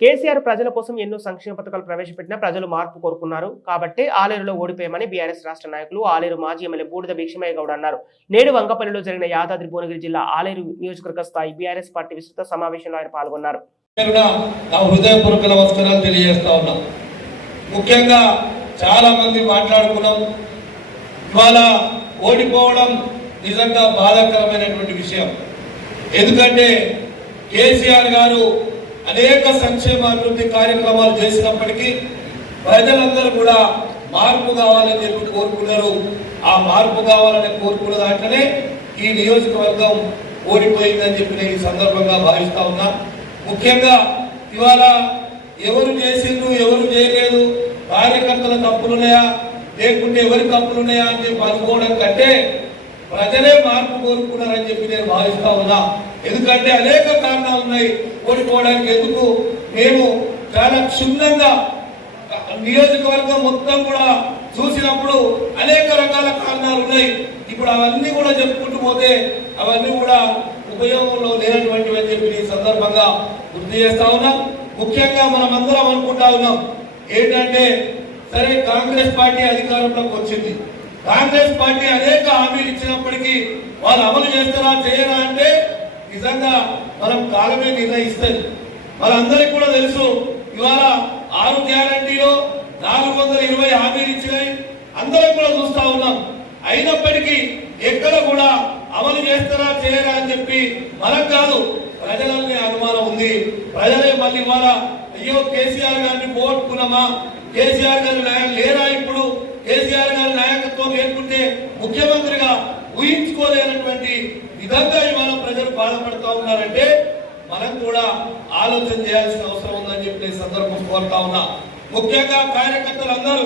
కేసీఆర్ ప్రజల కోసం ఎన్నో సంక్షేమ పథకాలు ప్రవేశపెట్టినా ప్రజలు మార్పు కోరుకున్నారు కాబట్టి ఆలేరులో ఓడిపోయామని బీఆర్ఎస్ రాష్ట్ర నాయకులు ఆలేరు మాజీ ఎమ్మెల్యే బూడిద భీక్షమయ్య గౌడ్ అన్నారు. నేడు వంగపల్లిలో జరిగిన యాదాద్రి భువనగిరి జిల్లా ఆలేరు నియోజకవర్గ స్థాయి బీఆర్ఎస్ పార్టీ విస్తృత సమావేశంలో ఆయన పాల్గొన్నారు. ముఖ్యంగా చాలా మంది మాట్లాడుకున్నాం. ఇవాళ ఓడిపోవడం నిజంగా బాధాకరమైనటువంటి విషయం. ఎందుకంటే కేసీఆర్ గారు అనేక సంక్షేమ అభివృద్ధి కార్యక్రమాలు చేసినప్పటికీ ప్రజలందరూ కూడా మార్పు కావాలని చెప్పి కోరుకున్నారు. ఆ మార్పు కావాలని కోరుకున్న దాంట్లోనే ఈ నియోజకవర్గం ఓడిపోయిందని చెప్పి నేను ఈ సందర్భంగా భావిస్తా ఉన్నా. ముఖ్యంగా ఇవాళ ఎవరు చేసిండ్రు ఎవరు చేయలేదు, కార్యకర్తల తప్పులున్నాయా లేకుంటే ఎవరి తప్పులున్నాయా అని చెప్పి అనుకోవడం కంటే ప్రజలే మార్పు కోరుకున్నారని చెప్పి నేను భావిస్తా ఉన్నా. ఎందుకంటే అనేక కారణాలు ఉన్నాయి ఓడిపోవడానికి. ఎందుకు మేము చాలా క్షుణ్ణంగా నియోజకవర్గం మొత్తం కూడా చూసినప్పుడు అనేక రకాల కారణాలు ఉన్నాయి. ఇప్పుడు అవన్నీ కూడా చెప్పుకుంటూ పోతే అవన్నీ కూడా ఉపయోగంలో లేనటువంటివి అని చెప్పి ఈ సందర్భంగా గుర్తు చేస్తా ఉన్నాం. ముఖ్యంగా మనం అందరం అనుకుంటా ఉన్నాం ఏంటంటే, సరే కాంగ్రెస్ పార్టీ అధికారంలోకి వచ్చింది, కాంగ్రెస్ పార్టీ అనేక హామీలు ఇచ్చినప్పటికీ వాళ్ళు అమలు చేస్తారా చేయరా అంటే నిజంగా మనం కాలమే నిర్ణయిస్తుంది. మనందరికీ కూడా తెలుసు, ఇవాళ 6 గ్యారంటీలో 420 హామీలు ఇచ్చినాయి, అందరం కూడా చూస్తా ఉన్నాం. అయినప్పటికీ ఎక్కడ కూడా అమలు చేస్తారా చేయరా అని చెప్పి మనకు కాదు ప్రజలనే అనుమానం ఉంది. ప్రజలే మళ్ళీ ఇవాళ అయ్యో కేసీఆర్ గారిని పోగొట్టుకున్నామా, కేసీఆర్ గారి నాయకులు లేరా, ఇప్పుడు కేసీఆర్ గారి నాయకత్వం లేకుంటే ముఖ్యమంత్రిగా ఊహించుకోలేనటువంటి విధంగా ఇవాళ ప్రజలు బాధపడుతూ ఉన్నారంటే మనం కూడా ఆలోచన చేయాల్సిన అవసరం ఉందని చెప్పి సందర్భం కోరుతా ఉన్నా. ముఖ్యంగా కార్యకర్తలందరూ